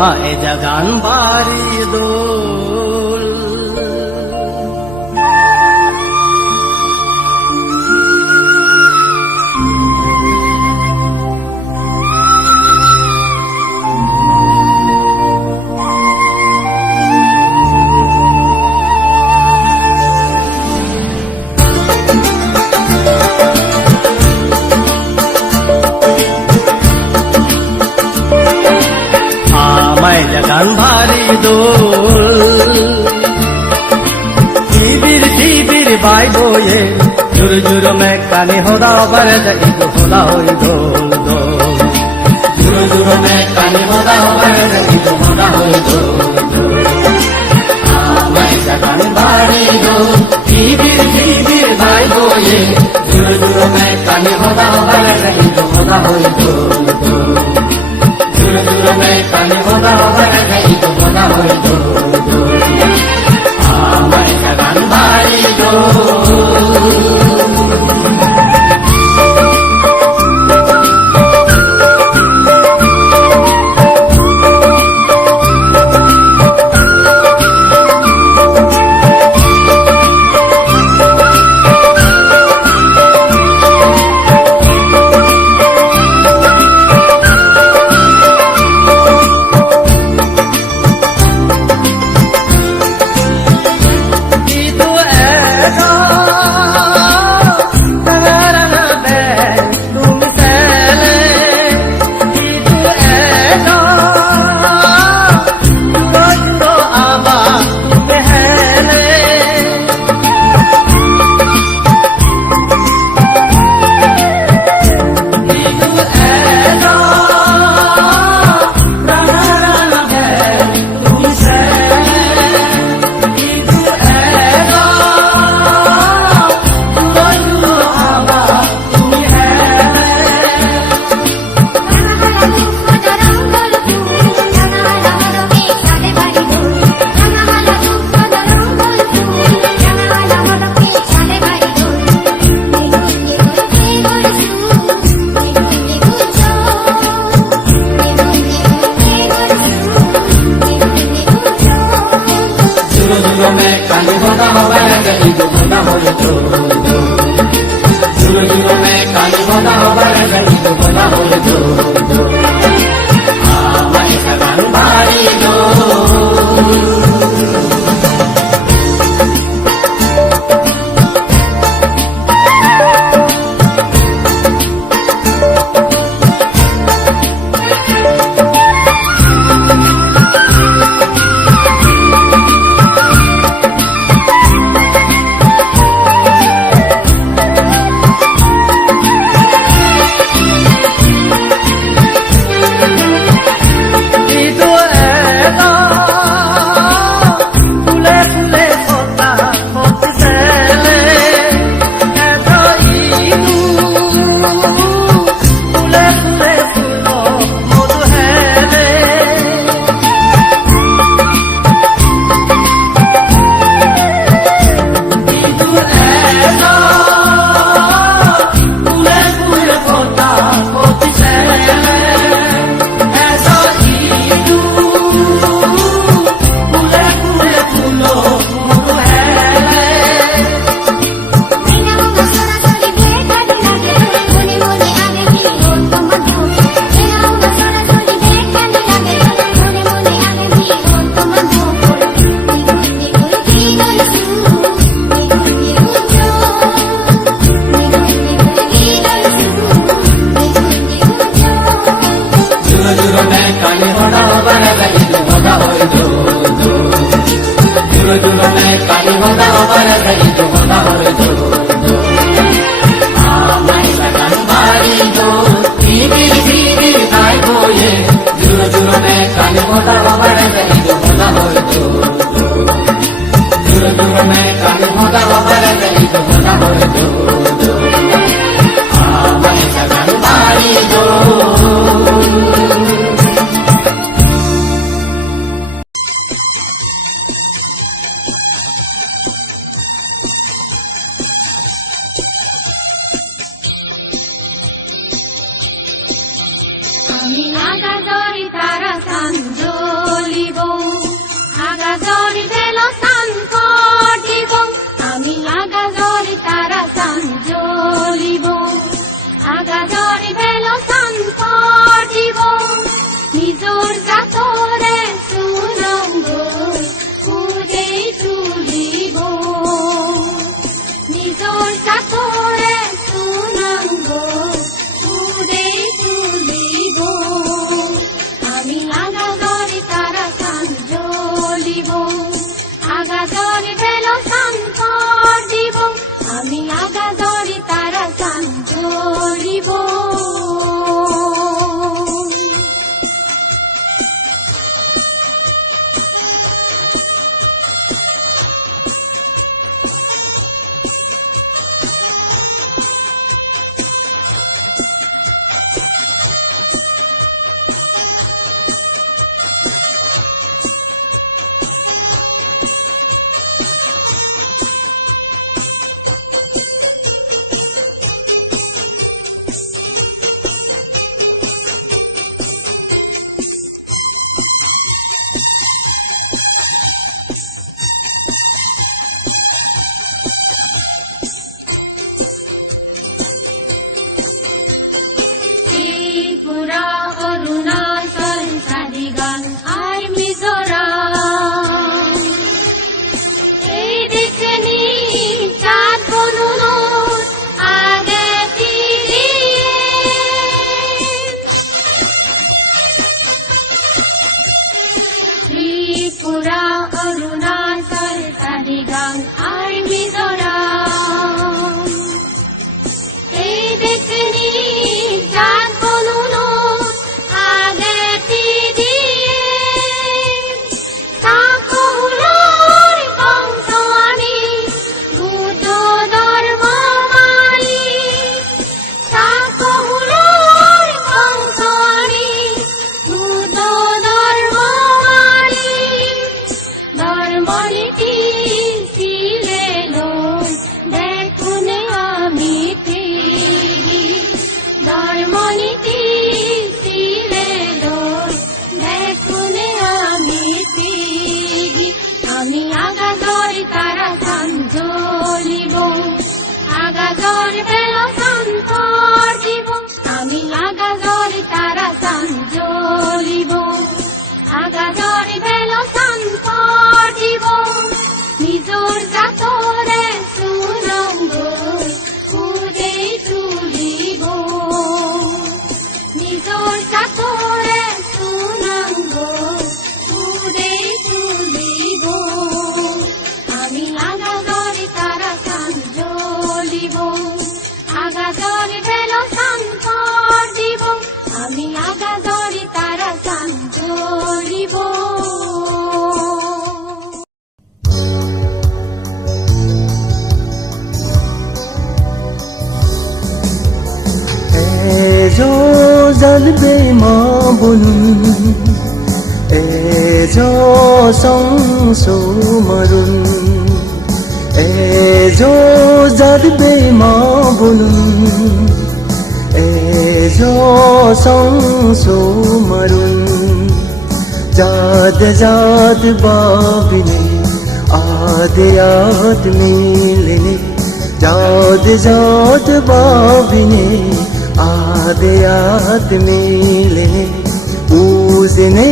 আমায় জাগান বাড়ি দোল। আমায় জাগান ভারী দোল, শিবির শিবির বাই বয়ে জুর জুর মে কানি হোদা বারে জাগি হোদা হই দোল দোল, জুর জুর মে কানি হোদা বারে জাগি হোদা হই দোল দোল। আমায় জাগান ভারী দোল, শিবির শিবির বাই বয়ে জুর জুর মে কানি হোদা বারে জাগি হোদা হই দোল দোল, জুর জুর মে কানি হোদা বারে জাগি হোদা হই দোল দোল। আমায় জাগান ভারী দোল। আমি আগা জরি তারা সাঞ্জো ত্রিপুরা অরুণাচল সাদিগান আর মিজোরাম এই দেখনি চাঁদ বনুনোর আগে তিরিয়ে ত্রিপুরা অরুণাচল সাদিগান আর মিজোরাম এই দেখনি চাঁদ বনুনোর আগে তিরিয়ে কাকুলোর বংশ আমি বুদ্ধ ধর্ম মানি কাকুলোর বংশ আমি বুদ্ধ ধর্ম মানি ধর্মনীতি ছিলে লোক দেখুন আমি তিগি ধর্মনীতি ছিলে লোক দেখুন আমি তিগি আমি আগাজর তারা সঞ্জলিব আগাজর বেল সন্তর দিব আমি আগাজর তারা সঞ্জলিব আগাজর বেল সন্তর দিব নিজর জাতরে সুরঙ্গ খুদে তুলিব নিজর জাতরে সুরঙ্গ খুদে তুলিব আমি আগাজর তারা সঞ্জলিব আগাজর বেল সন্তর দিব আমি আগাজর তারা সঞ্জলিব এজো জালবে মা বুনুন এজো সংসো মারুন এজো জালবে মা বুনুন এজো সংসো মারুন জাদ জাদ বাবিনে আদে আদ মিলনে জাদ জাদ বাবিনে आदे आद मिले उजने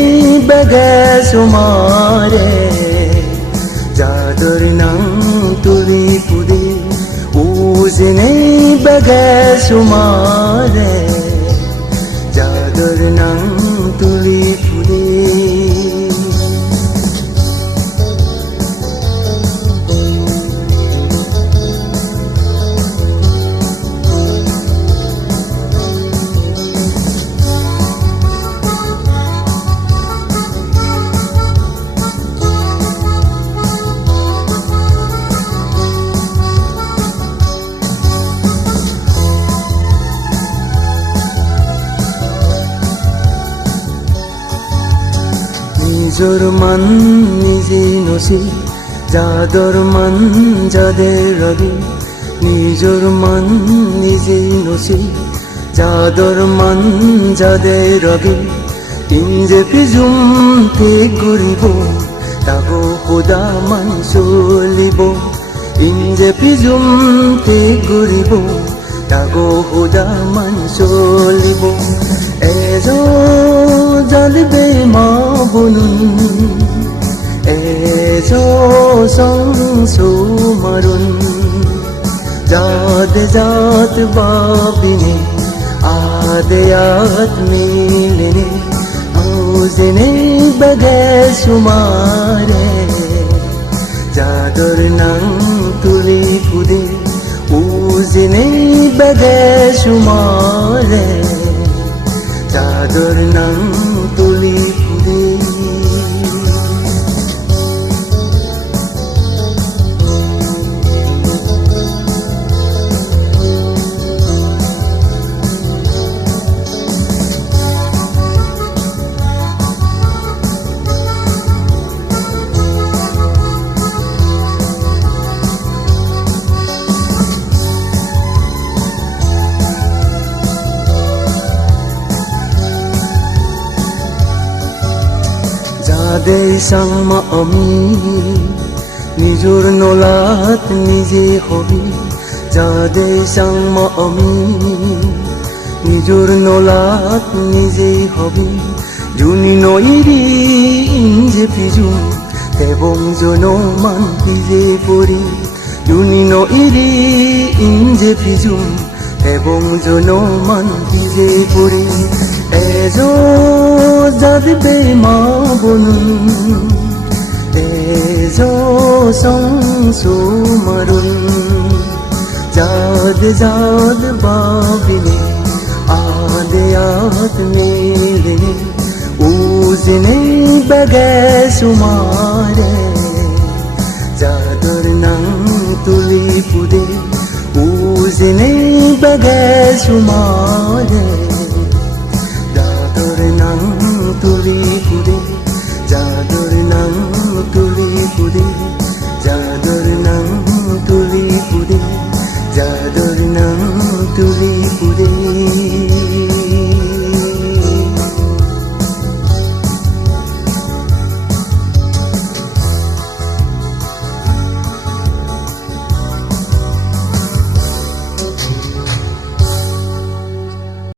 बगे सुमारे जादर नंग तुली पुदे उजने बगे सुमारे जादर नंग तुली पुदे নিজর মান নিজে নসি যাদর মান যাদের রবি নিজর মান নিজে নসি যাদর মান যাদের রবি ইঞ্জে পিজুম তে ঘুরিব তাগো খোদা মান চলিব ইঞ্জে পিজুম তে ঘুরিব তাগো খোদা মান চলিব এজো জালবে মা বুনুন এজো সংসো মারুন জাদ জাত বাবিনে আদে আদ মিলনে আউজনে বগে সুমারে জাদর নং তুলি পুদে উজনে বগে সুমারে চাদর নাম তুলি পুদে দেশাংমা আমি নিজর নলাত নিজে হবি যা দেশাংমা আমি নিজৰ নলাত নিজেই হবি জুনি নইৰি ইঞ্জে পিজু এবং জনমান পিজে পৰি জুনি নইৰি ইঞ্জে পিজু এবং জনমান পিজে পৰি এজো যাদি বেমা বনুন এজো সংসু মাৰুন যাদ যাদ বাবিনে আদে আদ মেলিনে উজনে বগে সুমারে যাদর নাম তুলি পুদে উজনে বগে সুমারে